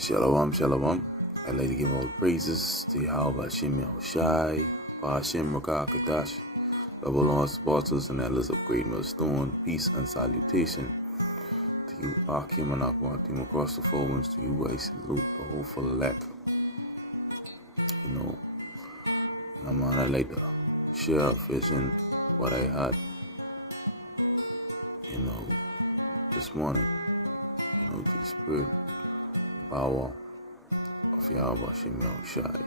Shalom, shalom. I'd like to give all praises to Yahweh Hashem Yahushai, Hashem Rakakadash, double on supporters and atlas of great millstone, peace and salutation to you, Akim and Akwatim across the four winds. To you, I salute the whole full elect. I'd like to share a vision what I had, this morning, to the spirit power of Yahweh Hashem Yahushai.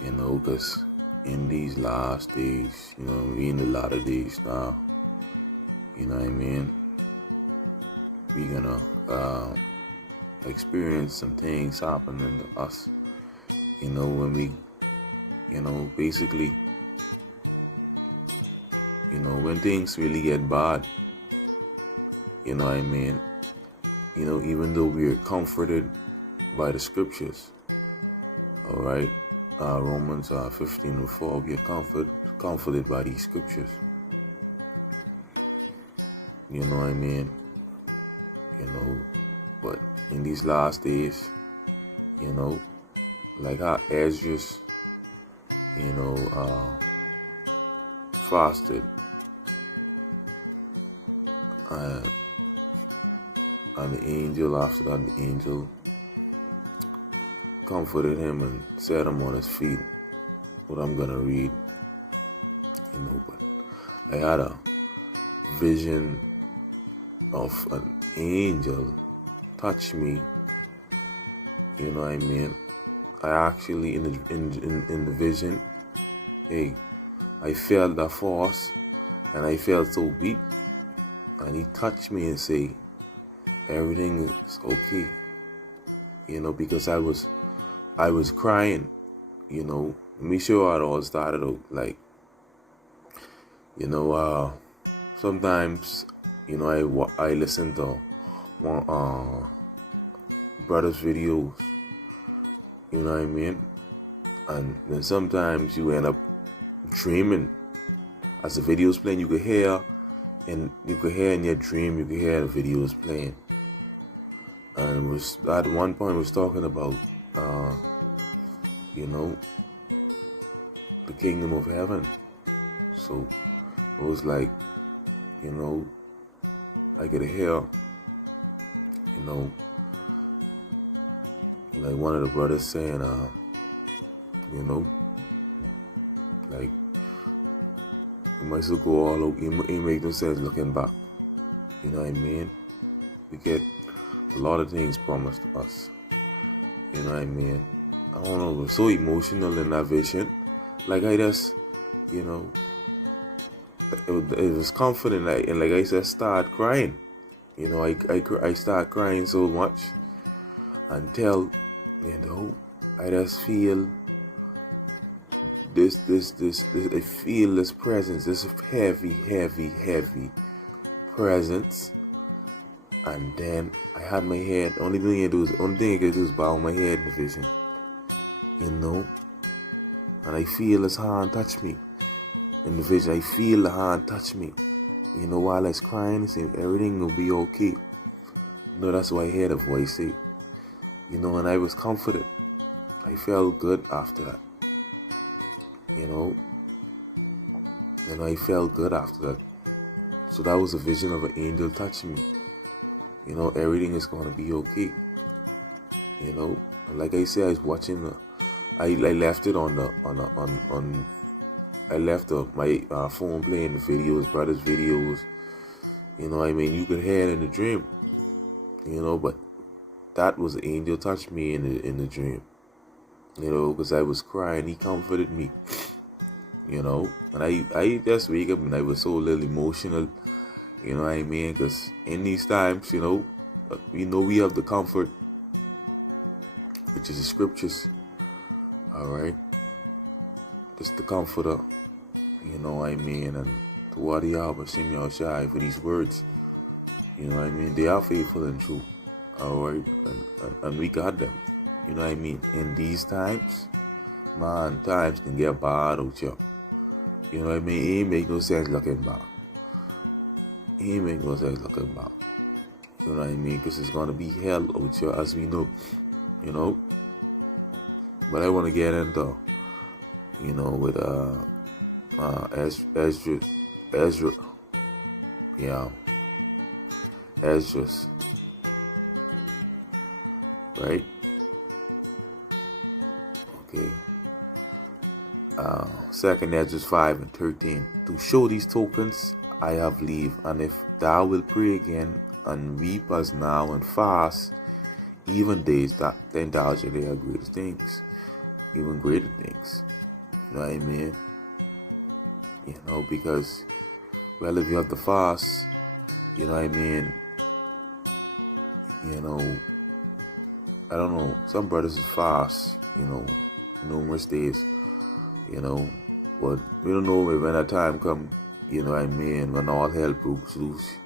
Because in these last days, we in the latter days now, we're gonna experience some things happening to us, when we, basically, when things really get bad, even though we are comforted by the scriptures, all right, Romans 15:4, we are comforted by these scriptures, but in these last days, like how Esdras, fasted, and the angel, after that, the angel comforted him and set him on his feet. What I'm gonna read, but I had a vision of an angel touch me. I actually in the vision, I felt the force, and I felt so weak, and he touched me and say, everything is okay, because I was crying, Let me show you how it all started out. Like, sometimes, I listen to one brothers' videos, and then sometimes you end up dreaming as the video's playing. You could hear, and you could hear in your dream, you could hear the videos playing. And was at one point was talking about, the kingdom of heaven. So it was like, I could hear, like one of the brothers saying, like, it might still go all out. It make no sense looking back. We get a lot of things promised to us. I don't know, it was so emotional in that vision. Like I just, it was comforting. And like I said, start crying. I start crying so much until, I just feel this, I feel this presence, this heavy presence. And then I had my head, only thing I could do is bow my head in the vision, and I feel his hand touch me in the vision. I feel the hand touch me, while I was crying, I said, everything will be okay. That's why I heard a voice say, and I was comforted. I felt good after that, and I felt good after that. So that was a vision of an angel touching me. Everything is going to be okay. Like I said, I was watching I left it on I left my phone playing the videos, brothers' videos. You could hear it in the dream. But that was the angel touched me in the dream. Because I was crying, he comforted me. And I just wake up and I was so little emotional. Because in these times, we have the comfort, which is the scriptures. All right. Just the comforter, and to what Yahweh Hashem Yahushai for these words, they are faithful and true. All right. And we got them, in these times, man, times can get bad out here. It ain't make no sense looking back. He ain't make no sense looking back. You know what I mean? Because it's going to be hell out here, as we know. You know? But I want to get into, with Ezra, yeah, Esdras, right? Okay. Second Esdras 5:13. To show these tokens, I have leave, and if thou wilt pray again and weep as now and fast, even days that then thou shalt hear greater things, even greater things. You know what I mean? Because, well, if you have to fast, you know what I mean? I don't know. Some brothers is fast, numerous days, but we don't know when that time come, you know what I mean, when all hell breaks loose,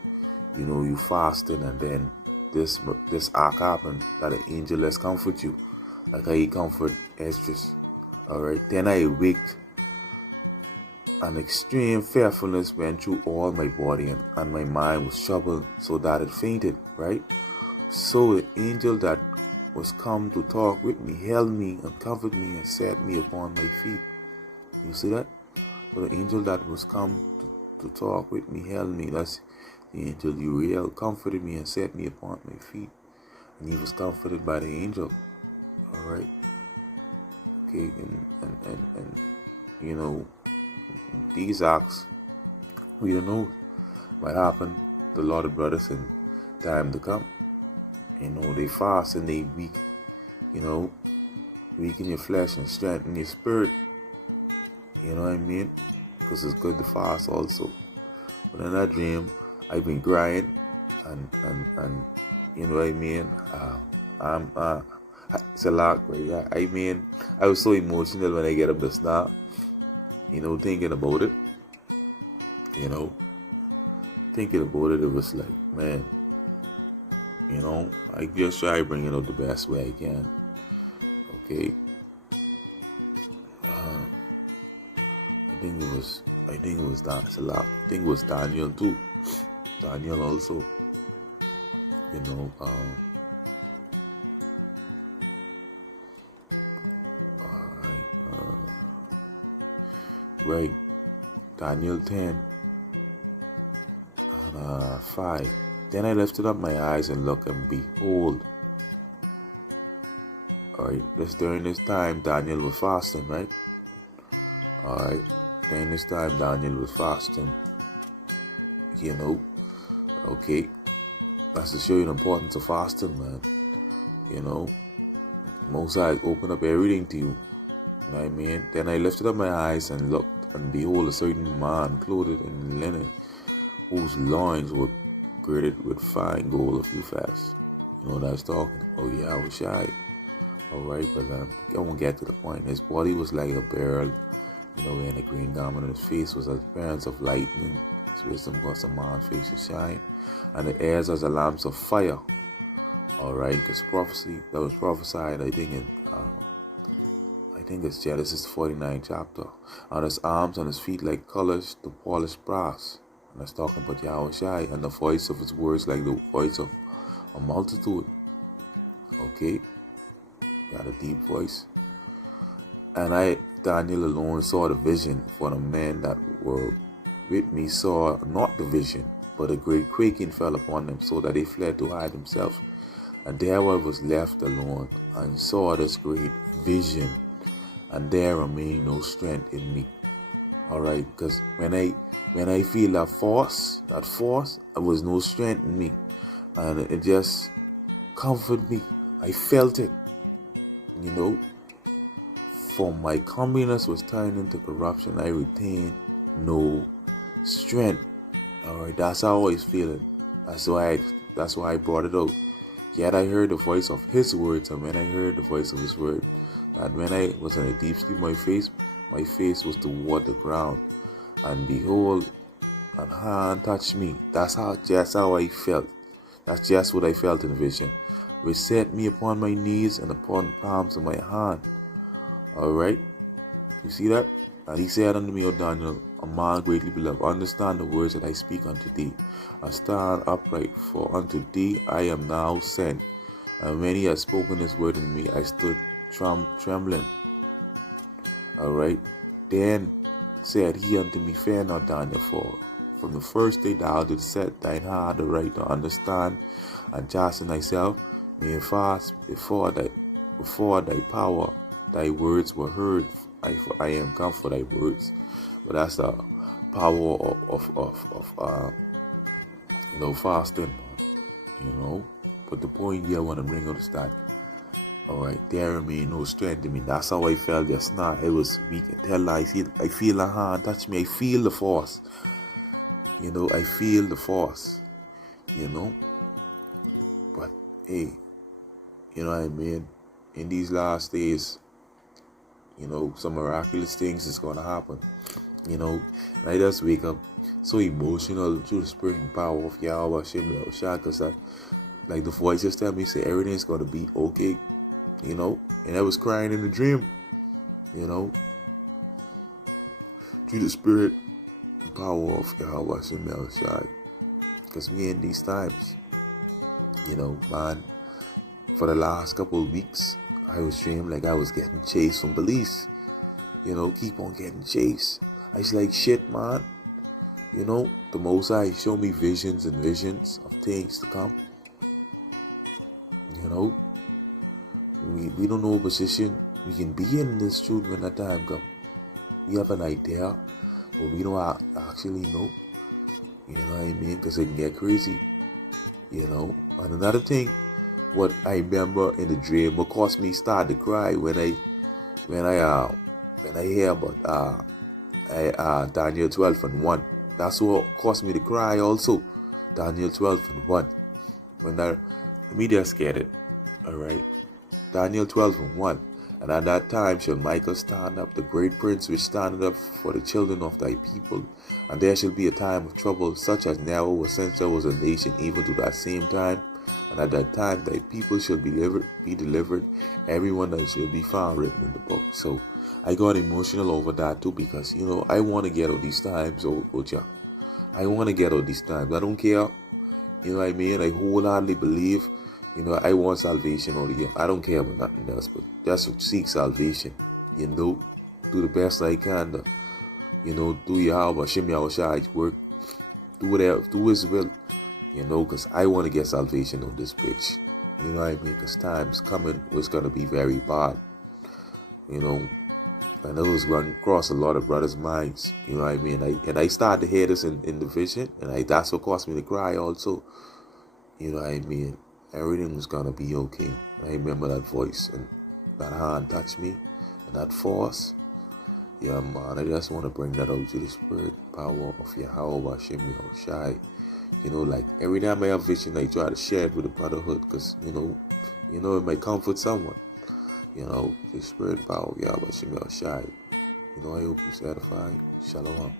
you fasting, and then this act happened, that an angel let's comfort you, like I comfort Esdras. Alright, then I awaked. An extreme fearfulness went through all my body, and my mind was troubled so that it fainted, right? So the angel that was come to talk with me held me and comforted me and set me upon my feet. You see that? So the angel that was come to talk with me held me. That's the angel Uriel, comforted me and set me upon my feet. And he was comforted by the angel. Alright? Okay, and these acts, we don't know what happened to a lot of brothers in time to come. They fast and they weak, weaken your flesh and strengthen your spirit. You know what I mean? Because it's good to fast also. But in that dream, I've been crying and you know what I mean? It's a lot, right? I mean, I was so emotional when I get up this now. Thinking about it. Thinking about it, it was like, man, I just try to bring it out the best way I can. Okay. I think it was that. It's a lot. I think it was Daniel too. Daniel also. Right. Daniel 10 and 5. Then I lifted up my eyes and looked, and behold. Alright, during this time Daniel was fasting, right? Alright, during this time Daniel was fasting. Okay. That's to show you the importance of fasting, man. Most High open up everything to you. You know what I mean? Then I lifted up my eyes and looked, and behold, a certain man clothed in linen, whose loins were girded with fine gold of Uphaz. You know what I was talking about? Yahweh Shai. Alright, but I won't get to the point. His body was like a beryl, wearing a green garment, and his face was as appearance of lightning. His wisdom caused a man's face to shine, and the airs as the lamps of fire. Alright, because prophecy that was prophesied, I think it's Genesis 49 chapter. On his arms and his feet like colors to polished brass. And that's talking about Yahweh Shai, and the voice of his words like the voice of a multitude. Okay, got a deep voice. And I, Daniel alone, saw the vision, for the men that were with me saw not the vision, but a great quaking fell upon them, so that they fled to hide themselves. And there I was left alone, and saw this great vision, and there remained no strength in me. Alright, because when I feel that force, there was no strength in me, and it just comforted me. I felt it, For my comeliness was turned into corruption. I retained no strength. Alright, that's how I was feeling. That's why I brought it out. Yet I heard the voice of his words, and when I heard the voice of his word, that when I was in a deep sleep, my face was toward the ground, and behold, an hand touched me. That's just how I felt. That's just what I felt in the vision, which set me upon my knees and upon the palms of my hand. Alright, you see that? And he said unto me, O Daniel, a man greatly beloved, understand the words that I speak unto thee, and stand upright, for unto thee I am now sent. And when he had spoken this word unto me, I stood trembling. Alright. Then said he unto me, Fear not, Daniel, for from the first day thou didst set thine heart aright to understand and chasten thyself, being fast before thy power, thy words were heard. I am come for thy words. But that's the power of fasting, But the point here I want to bring out is that, alright, there remain no strength in me. That's how I felt just now. It was weak and tell I feel a hand touch me. I feel the force. I feel the force. But hey, you know what I mean? In these last days, some miraculous things is gonna happen. And I just wake up so emotional through the spirit and power of Yahweh Hashem Yahushua, because like the voices tell me, say everything's gonna be okay. And I was crying in the dream, through the spirit and power of Yahweh Hashem Yahushua. Because we in these times, man, for the last couple of weeks, I was dreaming like I was getting chased from police. Keep on getting chased. I was like, shit, man. The Most High show me visions and visions of things to come. We don't know what position we can be in this truth when that time comes. We have an idea, but we don't actually know. You know what I mean? Because it can get crazy. And another thing, what I remember in the dream, what caused me start to cry when I hear about Daniel 12:1. That's what caused me to cry also. Daniel 12:1. Let me just get it. Alright. Daniel 12:1. And at that time shall Michael stand up, the great prince which standeth up for the children of thy people. And there shall be a time of trouble, such as never was since there was a nation, even to that same time. And at that time thy people shall be delivered, everyone that shall be found written in the book. So I got emotional over that too, because I want to get out these times, Ocha. I want to get out these times. I don't care. You know what I mean? I wholeheartedly believe. I want salvation out of here. I don't care about nothing else, but just seek salvation. Do the best I can. Do Yahweh Hashem Yahushua's work. Do whatever. Do His will. Because I want to get salvation on this bitch. You know what I mean? Because time's coming, it's gonna be very bad. I know it's running across a lot of brothers' minds. You know what I mean? I started to hear this in the vision, and that's what caused me to cry also. You know what I mean? Everything was gonna be okay. I remember that voice, and that hand touched me, and that force. Yeah, man, I just want to bring that out to the spirit power of Yahweh Hashem Yahushua. Like every time I have vision, I try to share it with the brotherhood, because it might comfort someone. The spirit power of Yahweh Hashem Yahushua. I hope you're satisfied. Shalom.